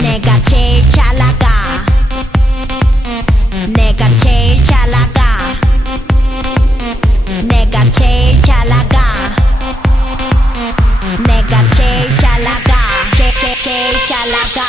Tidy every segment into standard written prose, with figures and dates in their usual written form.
내가 제일 잘 나가. 내가 제일 잘 나가. 내가 제일 잘 나가. 내가 제일 잘 나가. 제일 잘 나가.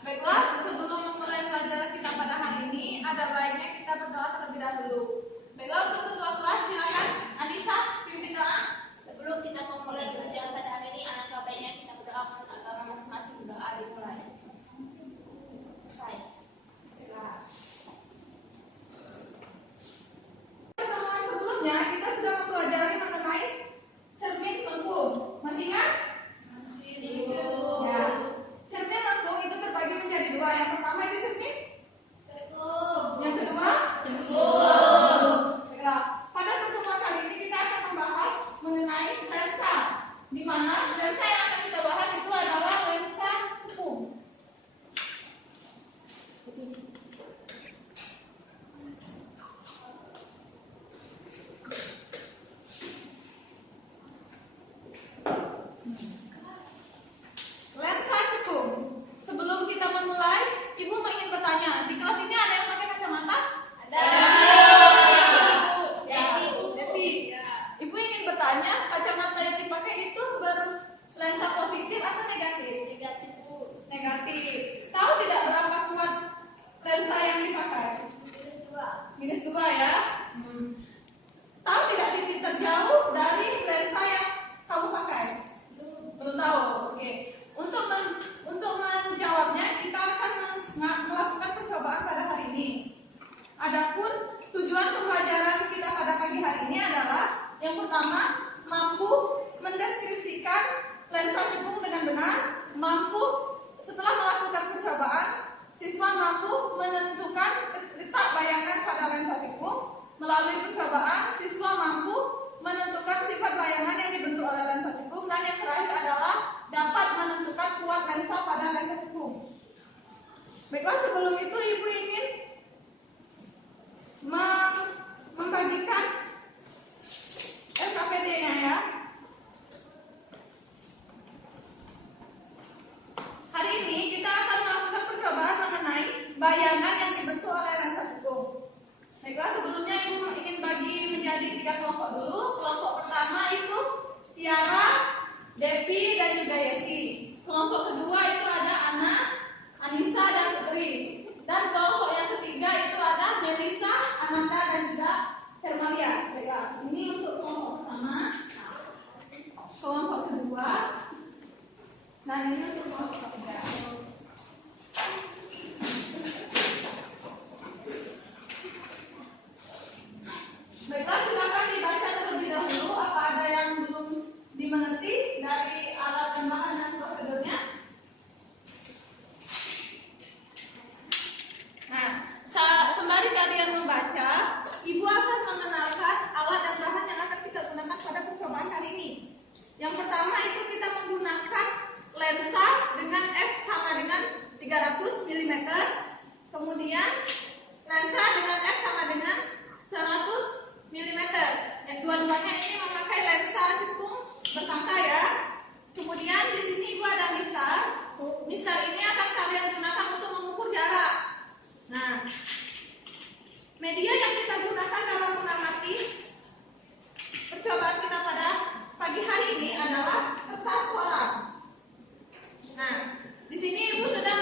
Baiklah, sebelum memulai pelajaran kita pada hari ini, ada baiknya kita berdoa terlebih dahulu. Baiklah, untuk ketua kelas silakan Anissa pimpin doa. Sebelum kita memulai pelajaran pada hari ini, alangkah baiknya kita berdoa menurut agama masing-masing. Berdoa dimulai. Pertemuan sebelumnya kita sudah mempelajari mengenai cermin lengkung. Masih ingat? Ya. Cermin lengkung itu terbagi menjadi dua. Yang pertama itu cermin cermin. Yang kedua cermin. Baiklah, pada pertemuan kali ini kita akan membahas mengenai lensa. Di mana lensa yang akan kita bahas itu adalah lensa cekung. Lensa cekung. Sebelum kita memulai, Ibu ingin bertanya, di kelas ini ada yang pakai kacamata? Ada. Ya, Devi. Ibu ingin bertanya, kacamata yang dipakai itu berlensa positif atau negatif? Negatif, Bu. Negatif. Tahu tidak berapa kuat lensa yang dipakai? -2. -2 ya. Tahu tidak titik terjauh dari lensa yang kamu pakai? Belum tahu. Oke. Untuk menjawabnya kita akan melakukan percobaan pada hari ini. Adapun tujuan pembelajaran kita pada pagi hari ini adalah yang pertama, mampu mendeskripsikan lensa cekung dengan benar, mampu setelah melakukan percobaan, siswa mampu menentukan letak bayangan pada lensa cekung. Melalui percobaan, siswa mampu menentukan sifat bayangan yang dibentuk oleh lensa cekung, dan yang terakhir adalah dapat menentukan kuat lensa pada lensa cekung. Baiklah, sebelum itu Ibu ingin membagikan SKPD-nya ya. Hari ini kita akan melakukan percobaan mengenai bayangan yang dibentuk oleh lensa cekung. Baiklah, sebelumnya Ibu ingin bagi menjadi 3 kelompok dulu. Kelompok pertama itu Tiara, Devi, dan juga Yesi. Kelompok kedua itu ada Ana, Anissa, dan Putri. Dan kelompok yang ketiga itu ada Melisa, Ananda, dan juga Hermalia. Baiklah, ini untuk kelompok pertama, kelompok kedua, dan ini untuk kelompok ketiga. Baiklah, silakan dibaca terlebih dahulu. Apa ada yang belum dimengerti dari alat dan bahan dan prosedurnya? Nah, sembari kalian membaca, Ibu akan mengenalkan alat dan bahan yang akan kita gunakan pada percobaan kali ini. Yang pertama itu kita menggunakan lensa dengan f sama dengan 300 mm. Kemudian lensa dengan f sama dengan 100 mm. Yang dua-duanya ini memakai lensa cekung bertangkai ya. Kemudian di sini Ibu ada mistar. Mistar ini akan kalian gunakan untuk mengukur jarak. Nah, media yang kita gunakan dalam mengamati percobaan kita pada pagi hari ini adalah kertas koran. Nah, di sini Ibu sudah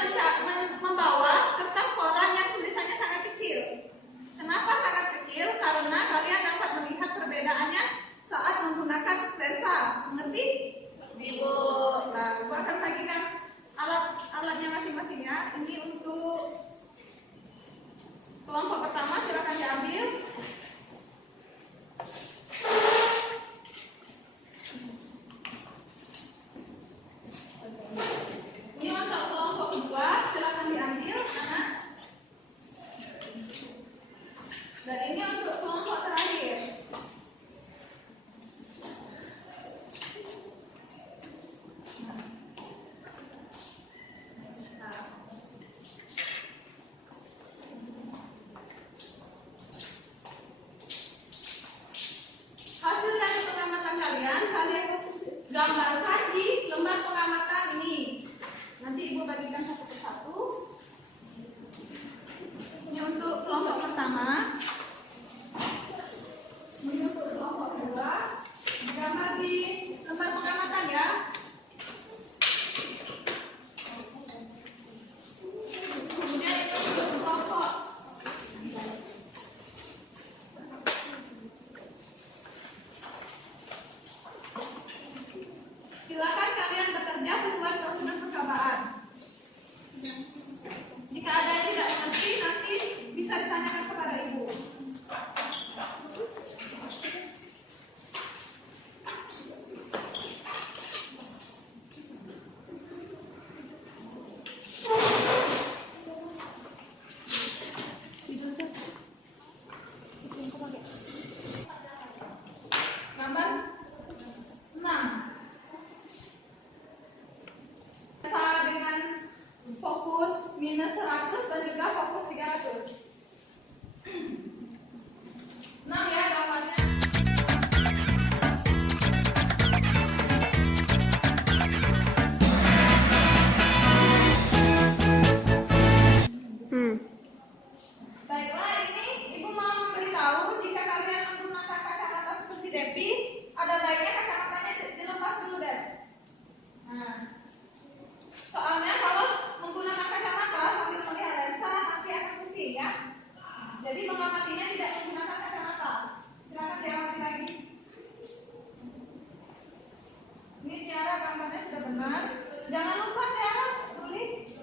Jangan lupa ya, tulis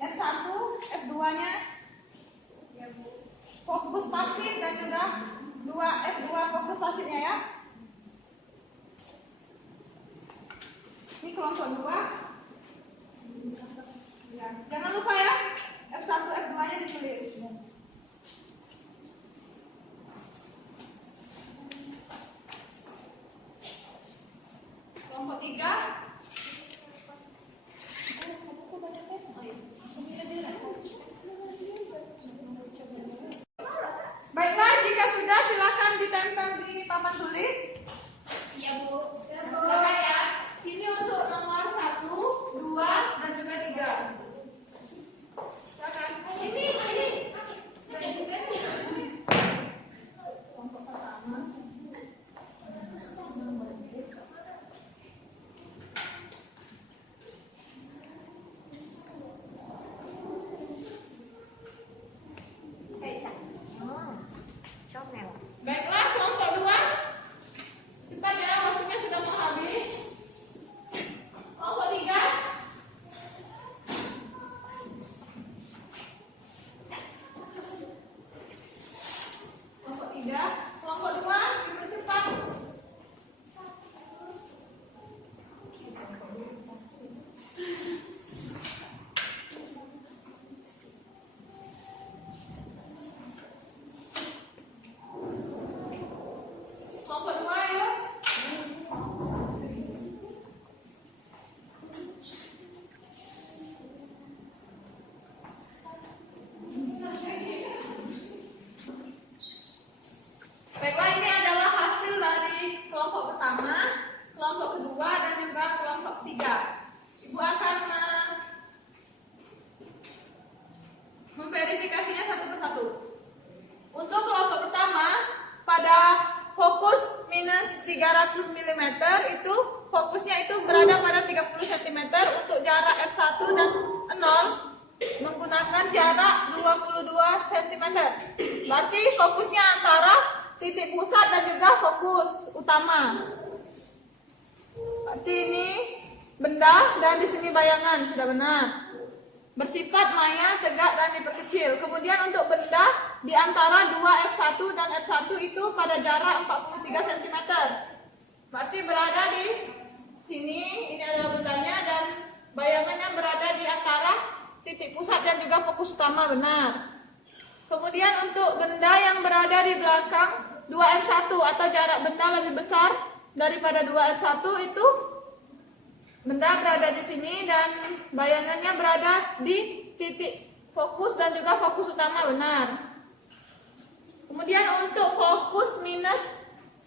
F1, F2-nya fokus pasif dan juga F2 fokus pasifnya ya. Ini kelompok 2. Ya, jangan lupa ya, F1, F2-nya ditulis. Kelompok 3. Baiklah, jika sudah silakan ditempel di papan tulis. Iya Bu. Silakan ya. Ini untuk nomor 1, 2, dan juga 3. Silakan. Ini. Kelompok pertama. Baiklah, kelompok 2. Cepat ya, waktunya sudah mau habis. Kelompok 3. Kelompok 3. Kelompok 2, dipercepat. Kelompok 2 yuk. Baiklah, ini adalah hasil dari kelompok pertama, kelompok kedua, dan juga kelompok 3. Ibu akan memverifikasinya satu persatu. Untuk kelompok pertama, pada fokus minus 300 mm itu fokusnya itu berada pada 30 cm. Untuk jarak F1 dan 0 menggunakan jarak 22 cm. Berarti fokusnya antara titik pusat dan juga fokus utama. Berarti ini benda dan di sini bayangan, sudah benar. Bersifat maya, tegak, dan diperkecil. Kemudian untuk benda di antara 2 F1 dan F1 itu pada jarak 43 cm. Berarti berada di sini, ini adalah bendanya, dan bayangannya berada di antara titik pusat dan juga fokus utama, benar. Kemudian untuk benda yang berada di belakang 2 F1 atau jarak benda lebih besar daripada 2 F1 itu benda berada di sini dan bayangannya berada di titik fokus dan juga fokus utama, benar. Kemudian untuk fokus minus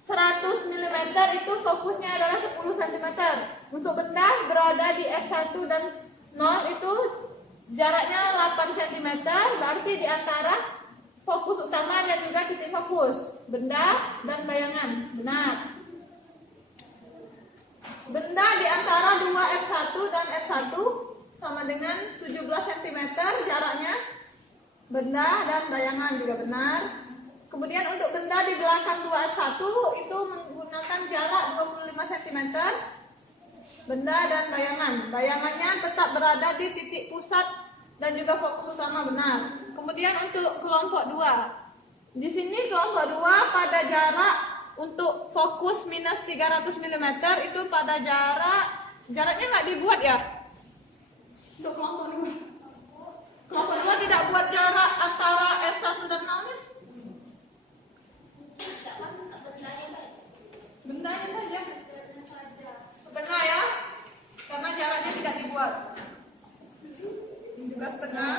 100 mm itu fokusnya adalah 10 cm. Untuk benda berada di F1 dan 0 itu jaraknya 8 cm, berarti di antara fokus utama dan juga titik fokus, benda dan bayangan, benar. Benda di antara 2 F1 dan F1 sama dengan 17 cm jaraknya, benda dan bayangan juga benar. Kemudian untuk benda di belakang 2 F1 itu menggunakan jarak 25 cm, benda dan bayangan. Bayangannya tetap berada di titik pusat dan juga fokus utama, benar. Kemudian untuk kelompok 2. Di sini kelompok 2 pada jarak untuk fokus minus 300 mm itu pada jaraknya nggak dibuat ya. Untuk kelompok 2. Kelompok 2 tidak buat jarak antara F1 dan 0-nya. Bendanya saja. Setengah ya. Karena jaraknya tidak dibuat. Ini juga setengah.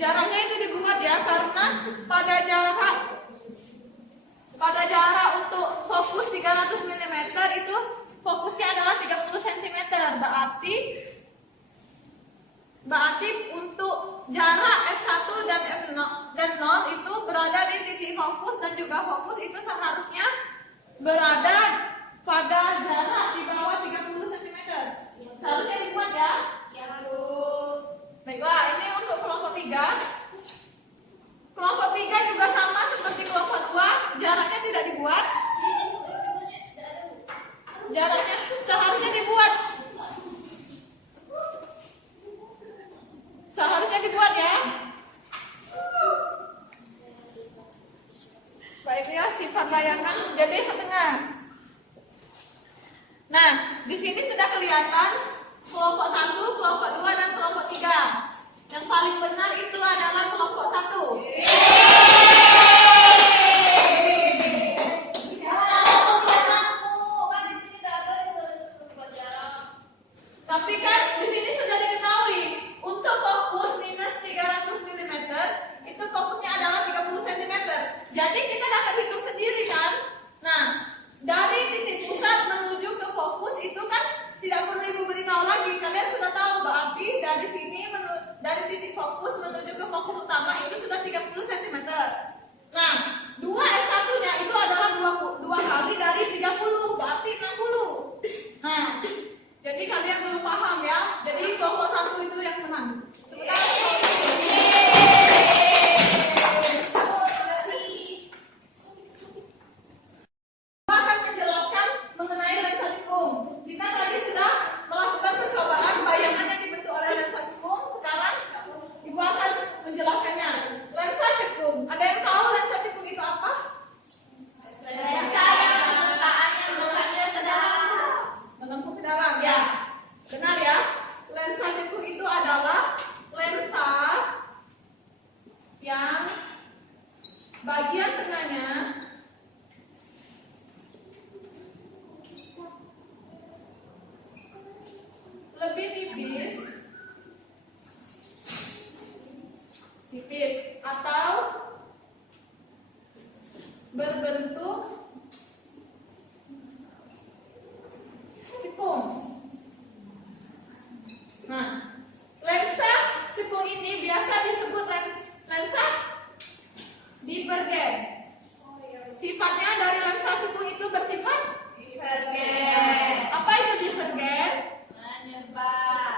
Jaraknya itu dibuat ya karena pada jarak untuk fokus 300 mm itu fokusnya adalah 30 cm. Berarti untuk jarak F1 dan 0 itu berada di titik fokus dan juga fokus itu seharusnya berada pada jarak di bawah 30 cm. Seharusnya dibuat ya. Baiklah, ini untuk kelompok 3. Kelompok 3 juga sama seperti kelompok 2, jaraknya tidak dibuat. Jaraknya seharusnya dibuat. Seharusnya dibuat ya. Baik ya, sifat layangan jadi setengah. Nah, di sini sudah kelihatan kelompok 1, kelompok 2, dan kelompok 3. Yang paling benar itu adalah kelompok 1. Tapi kan di sini sudah diketahui untuk fokus minus 300 mm itu fokusnya adalah 30 cm. Jadi kita dapat hitung sendiri kan. Nah, dari titik pusat menuju ke fokus itu kan tidak perlu ibu beritahu lagi. Kalian sudah tahu berarti dari sini dari titik fokus menuju ke fokus utama itu sudah 30 cm. Nah, 2F1-nya itu adalah 2 kali dari 30 berarti 60. Nah, jadi kalian belum paham ya. Jadi kelompok 1 itu yang menang. Akan menjelaskan mengenai lensa tikung. Kita tadi sudah melakukan percobaan bayangan yang dibentuk oleh lensa tikung. Sekarang ibu akan menjelaskannya. Lensa tikung. Ada yang tahu lensa tikung itu apa? Menempuh ke dalam ya. Benar ya. Lensa tikung itu adalah lensa yang bagian tengahnya lebih tipis atau berbentuk cekung. Nah, lensa cekung ini biasa disebut lensa divergen. Sifatnya dari lensa cekung itu bersifat divergen. Apa itu divergen? Menyebar.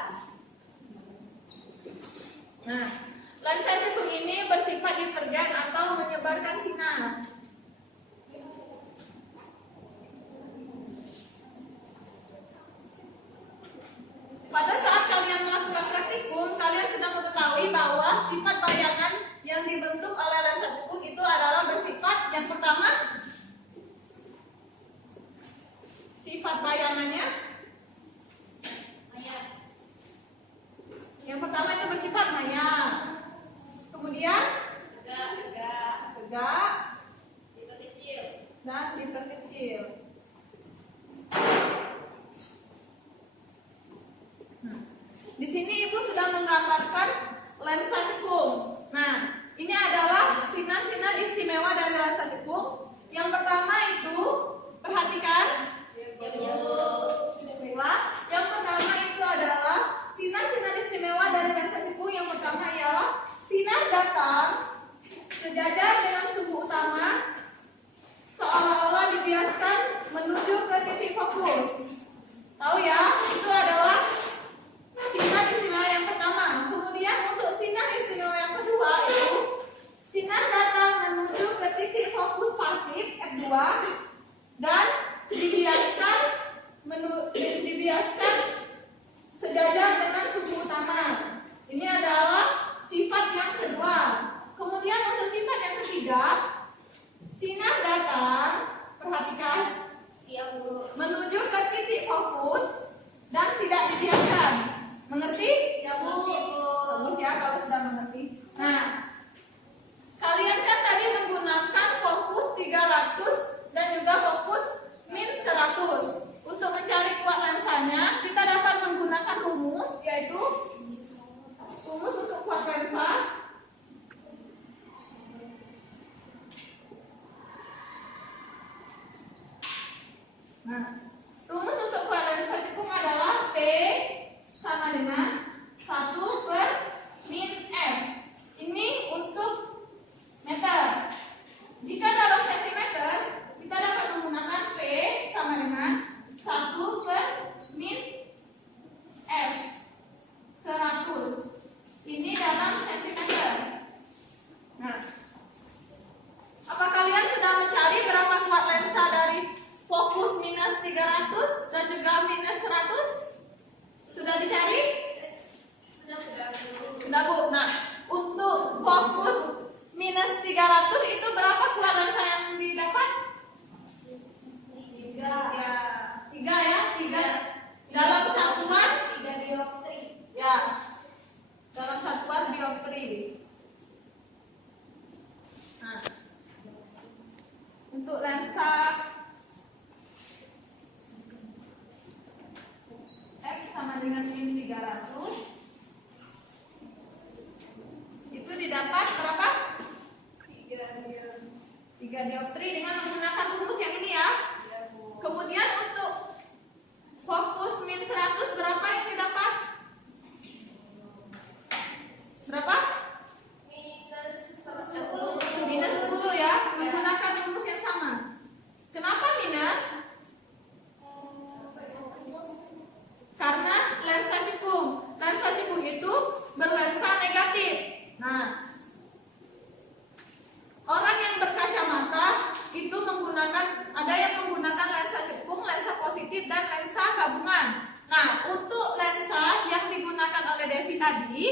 positif dan lensa gabungan. Nah, untuk lensa yang digunakan oleh Devi tadi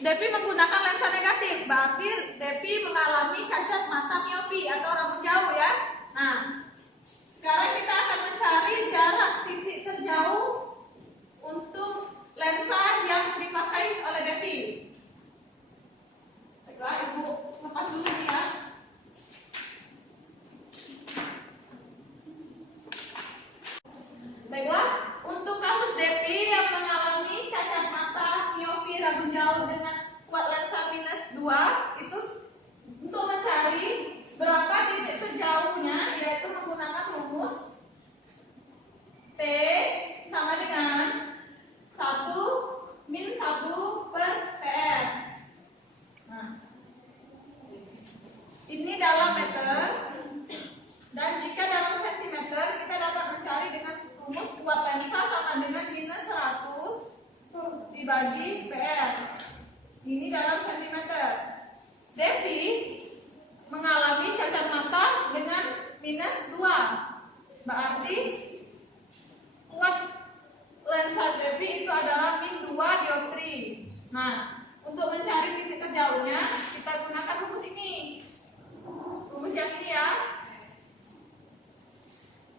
Devi menggunakan lensa negatif, berarti Devi mengalami cacat mata miopi atau rambut jauh ya. Nah, sekarang kita akan mencari jarak titik terjauh untuk lensa yang dipakai oleh Devi. Baiklah, Ibu lepas dulu nih ya. Baiklah, untuk kasus Devi yang mengalami cacat mata miopi rambut jauh dengan kuat lensa -2 itu untuk mencari berapa titik terjauhnya, yaitu menggunakan rumus P sama dengan 1 min 1 per PR. Nah, ini dalam meter, dan jika dalam sentimeter kita dapat mencari dengan rumus kuat lensa sama dengan -100 dibagi PR. Ini dalam sentimeter. Devi mengalami cacat mata dengan -2. Berarti kuat lensa Devi itu adalah -2 dioptri. Nah, untuk mencari titik terjauhnya kita gunakan rumus ini. Rumus yang ini ya.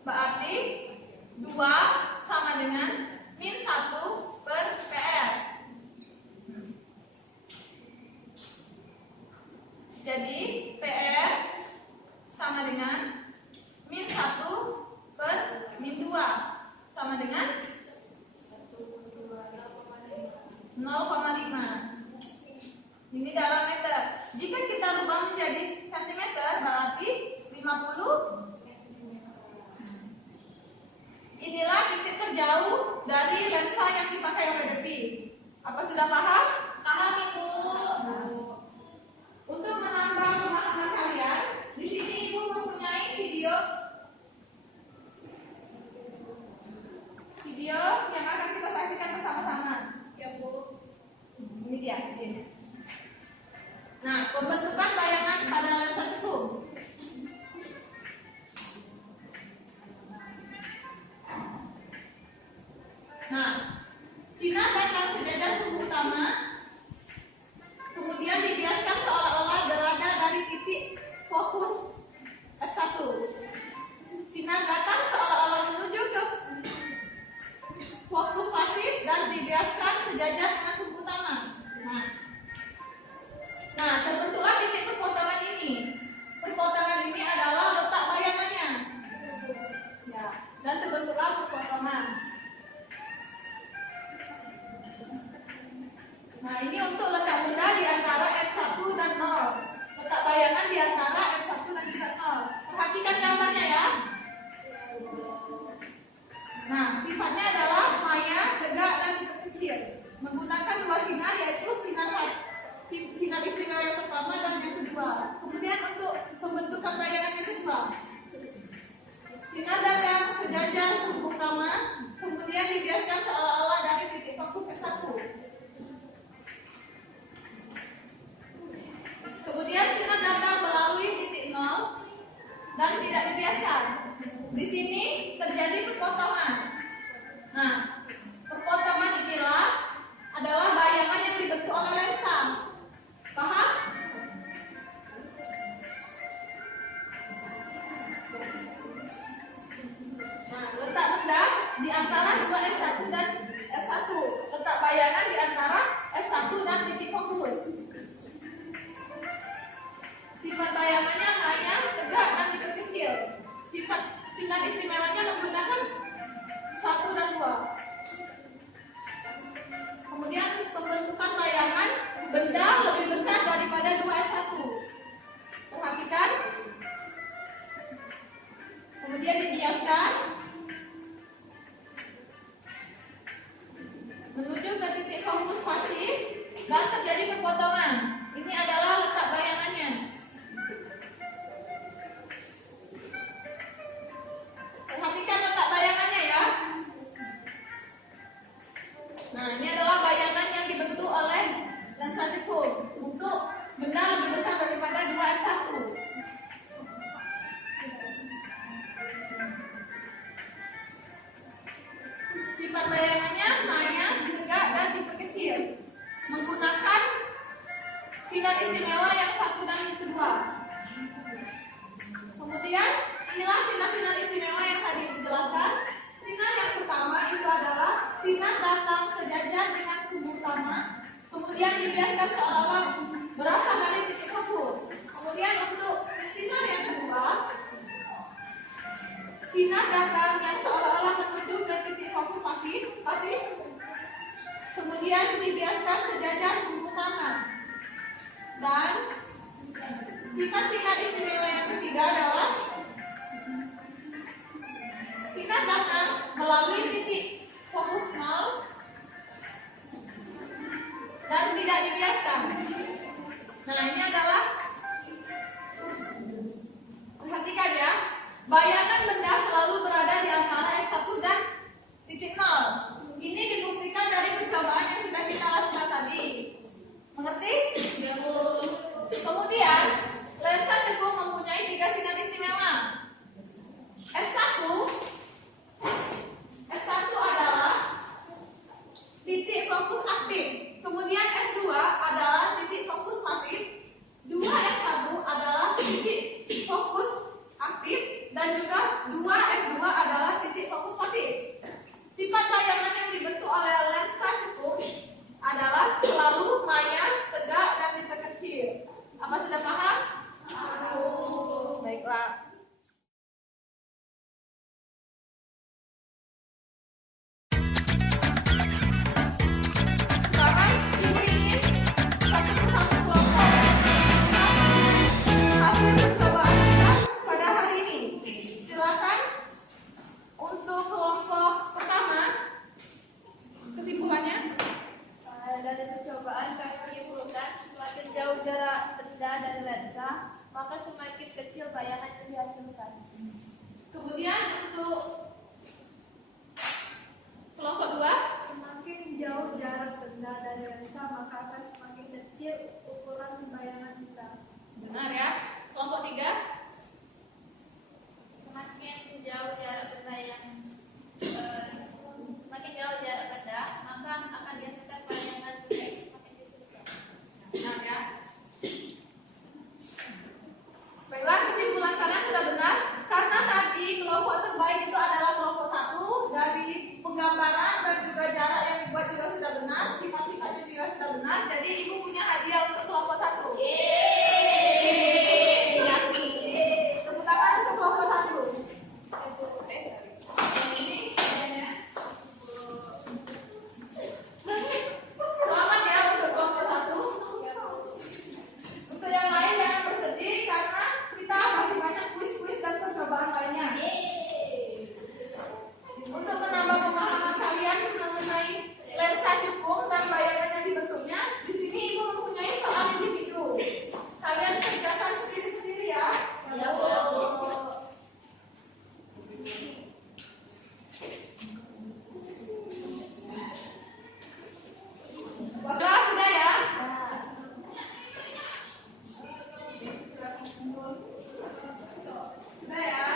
Berarti 2 sama dengan -1 per PR. Jadi PR sama dengan -1 per -2 sama dengan 0,5. Ini dalam meter. Jika kita rubah menjadi sentimeter berarti 50. Inilah titik terjauh dari lensa yang dipakai oleh Devi. Apa sudah paham? Paham, Ibu. Untuk menambah pemahaman kalian, di sini Ibu mempunyai video yang akan kita saksikan bersama-sama. Ya, Bu. Ini dia. Nah, pembentukan bayangan pada lensa cetum. Nah, sinar datang sejajar sumbu utama, kemudian dibiaskan seolah-olah berada dari titik fokus F1. Sinar datang seolah-olah menuju ke fokus pasif dan dibiaskan sejajar dengan sumbu utama. Nah, terbentuklah titik perpotongan ini. Perpotongan ini adalah letak bayangannya. Ya, dan terbentuklah perpotongan. Nah, ini untuk letak benda di antara F1 dan 0. Letak bayangan di antara F1 dan juga 0. Perhatikan gambarnya ya. Nah, sifatnya adalah maya, tegak, dan diperkecil. Menggunakan dua sinar, yaitu sinar istimewa yang pertama dan yang kedua. Kemudian untuk pembentukan bayangan yang kedua, sinar datang sejajar sumbu utama, kemudian dibiaskan seolah-olah dari titik fokus F1. Kemudian sinar datang melalui titik 0 dan tidak dibiaskan. Di sini terjadi perpotongan. Nah, perpotongan inilah adalah bayangan yang dibentuk oleh lensa. Paham? Nah, letak benda di antara dua F1 dan F1. Letak bayangan di antara F1 dan titik fokus. Sifat bayangannya maya, tegak, dan diperkecil. Sifat sinar istimewanya menggunakan 1 dan 2. Kemudian pembentukan bayangan benda lebih besar daripada 2 F1. Perhatikan. Kemudian dibiaskan menuju ke titik fokus pasif dan terjadi perpotongan. Ini adalah letak bayangannya. Perhatikan letak bayangannya ya. Nah, ini adalah bayangan yang dibentuk oleh lensa cekum untuk benda lebih besar daripada 2 F1. belakang yang seolah-olah menuju ke titik fokus pasif. Kemudian dibiaskan sejajar seumpama. Dan sifat-sifat istimewa yang ketiga adalah sinar datang melalui titik fokus 0 dan tidak dibiaskan. Nah, ini adalah, perhatikan ya, bayangan benda selalu berada di antara X1 dan titik 0. Ini dibuktikan dari percobaan yang sudah kita lakukan tadi. Mengerti? Ya, Bu. Kemudian, lensa cekung mempunyai 3 sinar istimewa. F1 adalah titik fokus aktif. Kemudian F2 adalah titik fokus pasif. 2F1 adalah titik fokus aktif dan juga 2F2 adalah titik fokus pasif. Sifat bayangan yang dibentuk oleh lensa cekung adalah selalu maya, tegak, dan tipe kecil. Apa sudah paham? Baiklah. Sekarang ibu ingin satu persatu kelompok hasil percobaan kita pada hari ini. Silakan untuk kelompok pertama, kesimpulannya. Dari percobaan kami menyimpulkan semakin jauh jarak benda dari lensa, maka semakin kecil bayangan yang dihasilkan. Kemudian untuk kelompok 2, Semakin jauh jarak benda dari lensa, maka akan semakin kecil ukuran bayangan kita. benar ya. Kelompok 3, Semakin jauh jarak benda semakin jauh jarak benda, maka akan dihasilkan bayangan benda itu semakin kecil. benar ya. Baiklah, kesimpulan kalian sudah benar. Karena tadi kelompok terbaik itu adalah kelompok 1. Dari penggambaran dan juga jarak yang dibuat juga sudah benar, sifat-sifatnya juga sudah benar. Jadi ibu punya hadiah untuk kelompok 1. Tepuk tangan untuk kelompok 1. Selamat ya untuk kelompok 1. Untuk yang lain jangan bersedih karena kita masih banyak kuis-kuis dan percobaan lainnya. Untuk menambah pemahaman kalian mengenai lensa cekung dan bayangan yang dibentuknya, di sini ibu mempunyai soal individu. Kalian kerjakan sendiri-sendiri ya. Ya, Bu. Baiklah, sudah ya. Sudah ya.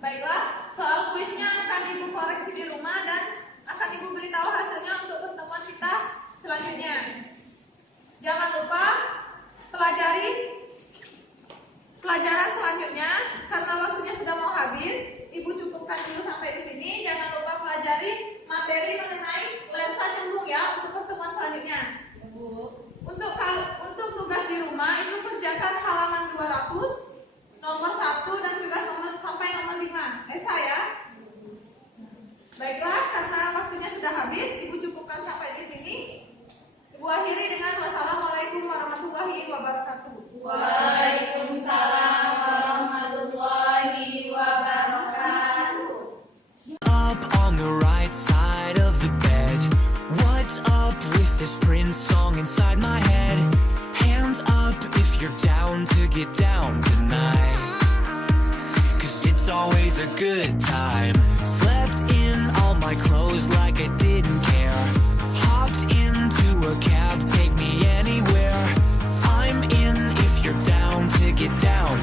Baiklah, soal kuisnya akan ibu koreksi di rumah dan akan ibu beritahu hasilnya untuk pertemuan kita selanjutnya. Jangan lupa pelajari pelajaran selanjutnya karena waktunya sudah mau habis. Ibu cukupkan dulu sampai di sini. Jangan lupa pelajari materi mengenai lensa cembung ya untuk pertemuan selanjutnya. Untuk tugas di rumah itu kerjakan halaman 200. Nomor 1 dan juga sampai nomor 5. Esa ya. Baiklah, karena waktunya sudah habis, ibu cukupkan sampai di sini. Ibu akhiri dengan wassalamualaikum warahmatullahi wabarakatuh. Waalaikumsalam warahmatullahi wabarakatuh. Up on the right side of the bed. What's up with this Prince song inside my head? Hands up if you're down to get down tonight. 'Cause it's always a good time. Slept in all my clothes like I didn't care. Hopped into a cab, take me anywhere. I'm in if you're down to get down